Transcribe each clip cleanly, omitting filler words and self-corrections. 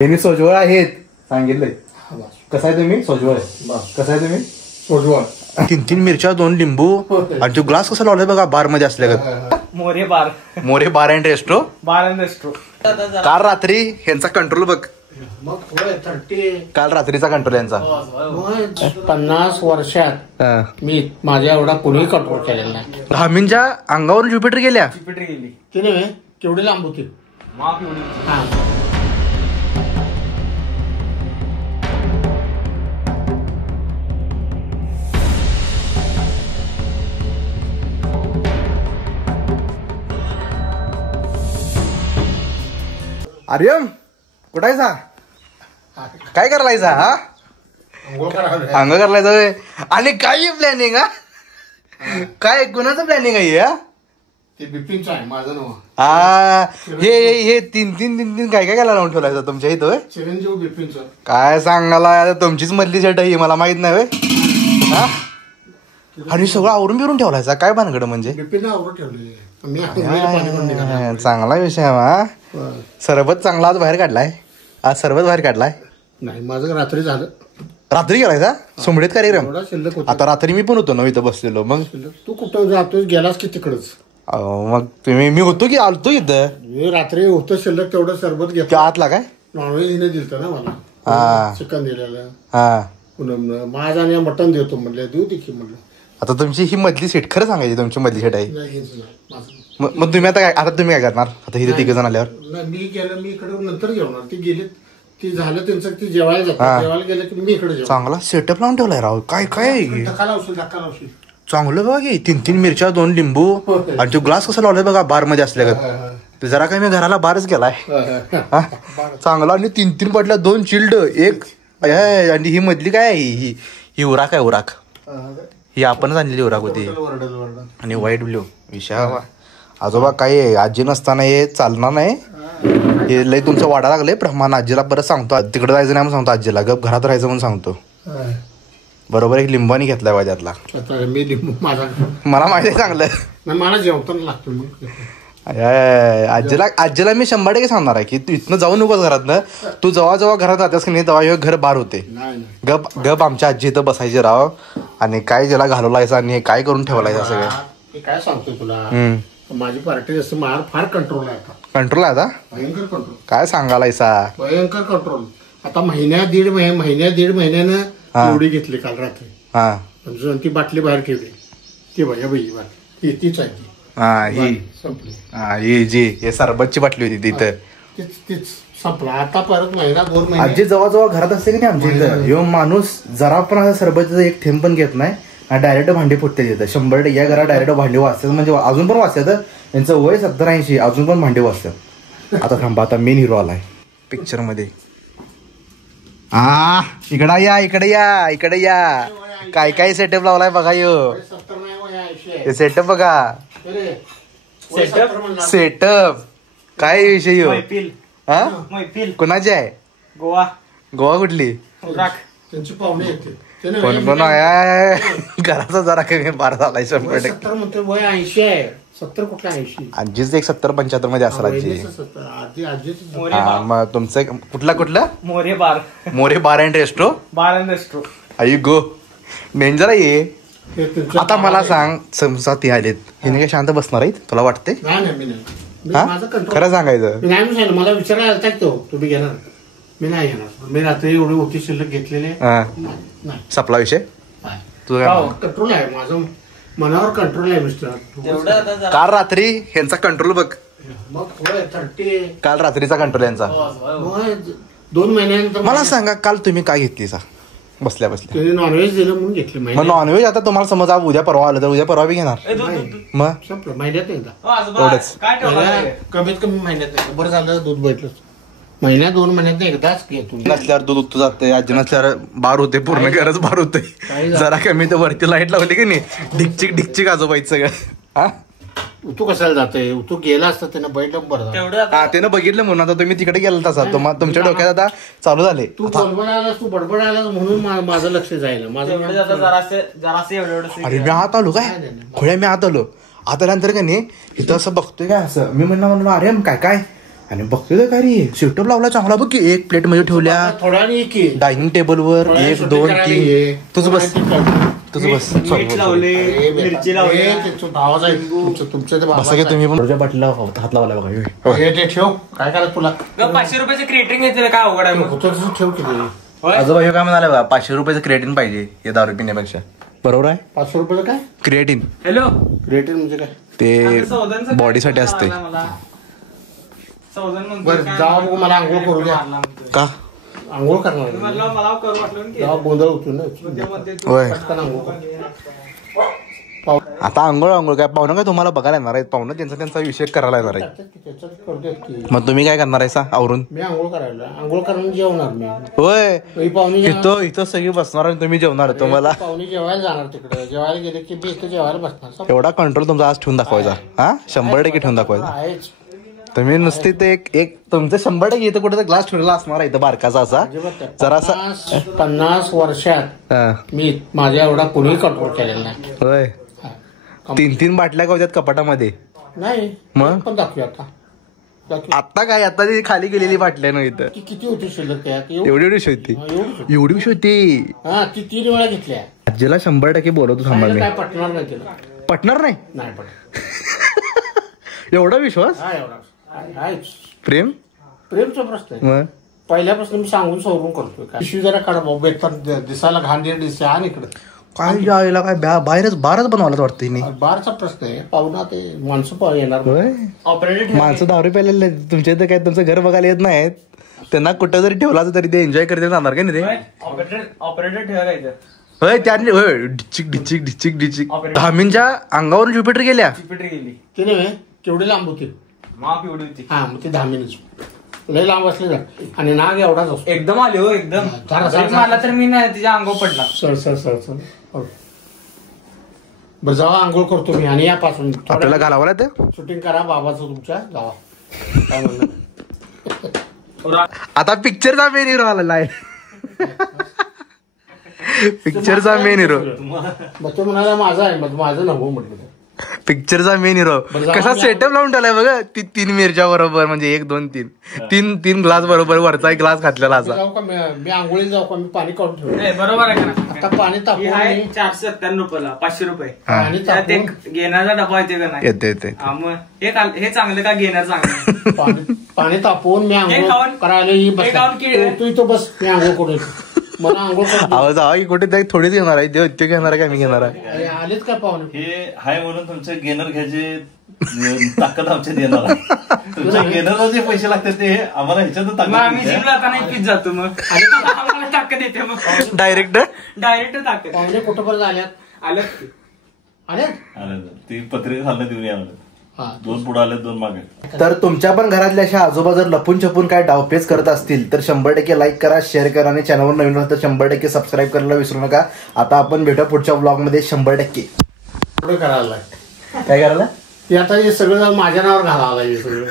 त्यांनी सोजवळ आहेत सांगितलंय. कसं आहे तुम्ही? सोजवळ. कसं आहे तुम्ही? सोजवळ. 3 मिरच्या 2 लिंबू आणि तो ग्लास कसा लावलाय बघा बार मध्ये असल्या का. More bar and resto. काल रात्री ह्यांचा कंट्रोल बघ. काल रात्रीचा कंट्रोल यांचा. 50 वर्षात मी माझ्या एवढा कोणी कंट्रोल केलेला नाही. धामींच्या अंगावरून ज्युपिटर गेली. ती नव्हे केवढी लांब होती. आर्यम कुठं आहे सा? काय करायचा? हा अंग करायचं आणि काय प्लॅनिंग? हा काय कुणाचं प्लॅनिंग आहे? ते बिपिनचं आहे माझं नाव. हा हे 3 काय काय लावून ठेवलायचं तुमच्या इथं? चिरंजीव बिपिनचं. काय सांगायला आता तुमचीच मधली सेट आहे मला माहित नाही. हा आणि सगळं आवरून बिरून ठेवलायचा काय भानगड म्हणजे? बिपिन आवरून ठेवले. चांगला विषय हा. सरबत चांगला आज बाहेर काढलाय. आज सरबत बाहेर काढलाय. नाही माझं रात्री झालं. रात्री गेलायचा सोमडीत कार्यक्रम. शिल्लक आता रात्री मी पण होतो ना इथं बसलेलो. मग तू कुठं जातोस? गेलास की तिकडच? मग तुम्ही मी होतो की आलतो इथं. रात्री होतं शिल्लक तेवढं सरबत घेतो. आतला काय नॉनव्हेज हिने दिलं ना मला. हा चिकन दिलेलं. हा पुन्हा माझा आणि मटन देतो म्हणलं. देऊ दे की म्हणलं. आता तुमची ही मधली सीट खरं सांगायची तुमची मधली सीट आहे. मग तुम्ही आता तुम्ही काय करणार आता इथे 3 जण आल्यावर? मी गेलं मी इकडे नंतर जेवणार. ती गेली ती झालं त्यांचं ती जेवायला जातात. जेवायला गेलं की मी इकडे चांगला सेटअप लावून ठेवलाय राव. काय काय धक्का लावशील. चांगलं बघा की 3 मिरच्या 2 लिंबू आणि तो ग्लास कसा लावलाय बघा बार मध्ये असल्या का. जरा काय मी घराला बारच गेलाय चांगला. आणि 3 बाटल्या 2 चिल्ड 1 आणि ही मधली काय ही उराक आहे. उराक ही आपणच आणलेली उराक होती. आणि व्हाईट ब्ल्यू विषय. आजोबा काय आजी नसताना हे चालणार नाही. हे लय तुमचं वाढा लागलंय प्रमाण. आजीला परत सांगतो तिकडे जायचं नाही म्हणून सांगतो आजीला. गप घरात राहायचं म्हणून सांगतो. बरोबर एक लिंबानी घेतलाय बा त्यातला. मी लिंबू मला माहिती आहे चांगलं. मला जेवताना लागतो. आजीला मी 100% सांगणार आहे की तू इथनं जाऊ नकोस घरातनं. तू जेव्हा घरात जातेस की नाही तेव्हा घर बार होते. गप आमच्या आजी इथं बसायचे राव. आणि काय ज्याला घालवलायचं आणि काय करून ठेवलायचं सगळं. काय सांगतो तुला माझी पार्टी असं माझ्यावर फार कंट्रोल आहे. कंट्रोल आहे आता? भयंकर कंट्रोल. काय सांगायलायसा? भयंकर कंट्रोल. आता दीड महिन्यानं एवढी घेतली काल रात्री. हा ती बाटली बाहेर ठेवली. ती बाई तीच आहे ही जी हे सरबतची बाटली होती तिथं तीच संपला. आता परत महिना 2 महिने आजी जेव्हा घरात असते की नाही आमच्या इथं ह्यो माणूस जरा पण असं सरबतचं एक थेंब पण घेत नाही आणि डायरेक्ट भांडी फुटते तिथं. 100% या घरात डायरेक्ट भांडी वाजतात. म्हणजे अजून पण वाजतात. यांचं वय 70-80 अजून पण भांडी वाजतात. आता थांबा आता मेन हिरो आलाय पिक्चर मध्ये. इकडे या काय सेटअप लावलाय बघा. यो सेटअप बघा. सेटअप काय विषय हा कोणाची आहे? गोवा कुठली? त्यांची पाहुणे येते. कोण आहे घराचा जरा कमी बारा झालाय 100%. म्हणतो वय 80 आहे. 70 कुठला 80? आजीच एक 70-75 मध्ये असं आजी. मग तुमचं कुठलं मोरे बार अँड रेस्ट्रो. आई गो डेंजर आहे. आता मला सांग समजा ती आलेत हे काय शांत बसणार आहेत तुला वाटते? खरं सांगायचं मला विचारायला आलता तो तुम्ही घेणार? मी नाही घेणार. मी रात्री एवढी होती शिल्लक घेतलेले. सपला विषय. तुझं कंट्रोल आहे. माझं मनावर कंट्रोल आहे मिस्टर. काल रात्री ह्यांचा कंट्रोल बघ. काल रात्रीचा कंट्रोल यांचा. 2 महिन्यानंतर मला सांगा काल तुम्ही काय घेतली सा बसल्या नॉनव्हेज दिलं म्हणून घेतलं. मग नॉनव्हेज आता तुम्हाला समजा उद्या परवा आलं तर उद्या परवा बी घेणार. मग संपलं महिन्यात एकदा. एवढंच कमीत कमी महिन्यात एकदा. बरं झालं दूध भेटलं. महिन्यात 2 महिन्यात एकदाच घेतो. नसल्यावर दूध उत्तू जाते. आजी नसल्यावर बार होते. पूर्ण गरज बार होते. जरा कमी तर वरती लाईट लावली की नाही ढिकचिक आजोबाईच सगळं. तू कशाला जातोय? तू गेला असता त्यानं बैठक बरं. त्यानं बघितलं म्हणून आता तुम्ही तिकडे गेला तसा तुमच्या डोक्यात आता चालू झाले. तू बडबड आलास म्हणून माझं लक्ष जायला. माझं अरे मी आत आलो काय खोळ्या मी आत आलो. आता नंतर का नाही इथं असं बघतोय काय असं मी म्हणलं अरे काय आणि बघतोय काय रे सेटअप लावला चांगला बघ की एक प्लेट मध्ये ठेवल्या थोडा नाही की डायनिंग टेबलवर थोड्या 1 सुट्टी 2 करायला 3 ये. तुझं बस तुझं बस मीठ लावले मिरची लावली भावाचा आहे तुमच्या ते बसा भावाचा की आहे. तुम्ही पण रोजच्या बाटलीला हात लावला बघा ह्यो. हे ते ठेव काय करायचं तुला 500 क्रिएटिंग घेतलं काय अवघड आहे मग होतं तसं ठेव किती आजोबा हे काय म्हणाले बघा 500 रुपयाचं क्रिएटिन पाहिजे हे दारू पिण्यापेक्षा बरोबर आहे 500 रुपयाचं काय क्रिएटिन हॅलो क्रिएटिन म्हणजे काय ते बॉडीसाठी असते बरं जावा बघू मला आंघोळ करू द्या का आंघोळ करणार मला करू वाटलं जावा गोंधळ होतो ना होय पटकन आंघोळ कर. आता आंघोळ काय पाहुणं काय तुम्हाला बघायला येणार आहेत पाहुणं त्यांचा विषय करायला येणार आहे त्याच्यात करतात की मग तुम्ही काय करणार आहे सा आवरून मी आंघोळ करायला आंघोळ करून जेवणार मी होय ही पाहुणी इथं सगळी बसणार आणि तुम्ही जेवणार तुम्हाला पाहुणी जेवायला जाणार तिकडे जेवायला गेले की मी इथं जेवायला बसणार एवढा कंट्रोल तुमचा आज ठेवून दाखवायचा हा 100% ठेवून दाखवायचा आहेच तुम्ही नुसते ते एक तुमचं 100% इथं कुठे ग्लास ठेवलेला असणार आहे इथं बारकाचा असा जरासा 50 वर्षात हा. मी माझ्या एवढा कोणीही कंट्रोल केलेला नाही होय 3 बाटल्या गावत्यात कपाटामध्ये नाही मग? पण दाखवूया आता दाखवूया. आता काय आता ती खाली गेलेली बाटल्या ना इथं ती किती होती शिल्लक त्यात एवढी विषय होती एवढी विषय होती हा ती 3 वेळा घेतल्या आजीला 100% बोलवतो थांबा मी काय पटणार नाही तिला पटणार नाही नाही पटत एवढा विश्वास हा एवढा आहेच प्रेम प्रेमचा प्रश्न आहे मग पहिल्यापासून मी सांगून सवरून करतोय काय पिशवी जरा काढ भाऊ बेतन दिसायला घाण दिसते आणि इकडे काय यायला काय बारच बनवायला वाटतं हिने. बारचा प्रश्न आहे पाहुणा ते माणसं येणार होय ऑपरेटर माणसं दारू प्यायला तुमच्या इथं काय तुमचं घर बघायला येत नाहीत त्यांना कुठं जरी ठेवला तरी ते एन्जॉय करते जाणार का नाही रे ऑपरेटर ठेवायला इथं होय त्याने होय डिचिक डिचिक डिचिक डिचिक धामींच्या अंगावरून ज्युपिटर गेल्या पिटरी गेली ते नव्हे केवढी लांब होती माप एवढी होती हा मग ते 10 मिनिट लय लांब असले ना आणि नाग एवढाच असतो एकदम आले हो एकदम जरा- जरा- मला तर मी नाही तिच्या अंगावर पडला सर बरं जावा आंघोळ करतो मी आणि यापासून आपल्याला घालावं ते शूटिंग करा बाबाचं तुमच्या जावा काय म्हणलं आता पिक्चरचा मेन हिरो आलेला आहे पिक्चरचा मेन हिरो मग तो म्हणाला माझा आहे मग माझं नव्हतं म्हटलं पिक्चरचा मेन हिरो कसा सेटअप लावून ठेवलाय बघा 3 मिरच्या बरोबर म्हणजे 1 2 3 तीन ग्लास बरोबर वरचा एक ग्लास घातलेला असा जाऊ का मी आंघोळीला जाऊ का मी पाणी काढून ठेवलं नाही, बरोबर आहे का आता पाणी तापवून मी 497 रुपयाला 500 रुपये पाणी त्यात एक तापवून घेण्याचा डबा येते का नाही येते हा, मग हे चांगलं का घेणार चांगलं पाणी तापवून मी आंघोळ खाऊन- करायला ही हे खाऊन किडे. तू इथं बस मी आंघोळ करून येतो. मला आंघोळ करून आवाज आवा की कुठे त्या थोडीच घेणार आहे ते घेणार आहे का मी घेणार आहे अरे, आलेत काय पाहुणे हे हाय म्हणून तुमचे गेनर घ्यायचे ताकद आमच्या देणार आहे. तुमच्या गेनरला जे पैसे लागतात ते आम्हाला ह्याच्यातून मग आम्ही ताकद जिमला आता नाही पीत जातो मग आम्हाला ताकद येते मग डायरेक्ट डायरेक्ट ताकद पाहुणे कुठं पर्यंत आल्यात आलं आल्यात ती पत्रिका खाल्लं देऊन यावं हा 2 पुढे आले 2 मागे तर तुमच्या पण घरातल्या अशा आजोबा जर लपून छपून काय डावपेच करत असतील तर 100% लाईक करा शेअर करा आणि चॅनलवर नवीन असेल तर 100% सबस्क्राईब करायला विसरू नका आता आपण भेटू पुढच्या ब्लॉग मध्ये 100%. पुढे करायला लागलं. काय करायला ते आता हे सगळं माझ्या नावावर घालावं लागेल हे सगळं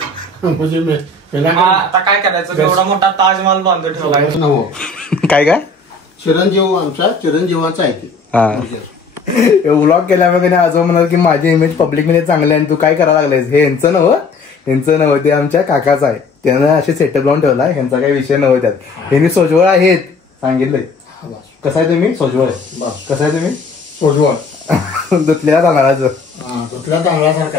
म्हणजे मी आता काय करायचं एवढा मोठा ताजमहल बांधून ठेवला नव्हतं काय चिरंजीव आमच्या चिरंजीवाचा आहे ते हा व्लॉग केल्यामुळे आजोबा म्हणाल की माझी इमेज पब्लिक मध्ये चांगली आहे आणि तू काय करायला लागलायस हे यांचं नव्हतं ते आमच्या काकाचं आहे त्यानं असे सेटअप लावून ठेवला ह्यांचा काही विषय नव्हता त्यात हे मी सोजवळ आहेत सांगितलंय कसं आहे तुम्ही सोजवळ कसं आहे तुम्ही सोजवळ दुतलेल्या तांदळाचं दुसऱ्या तांदळासारखा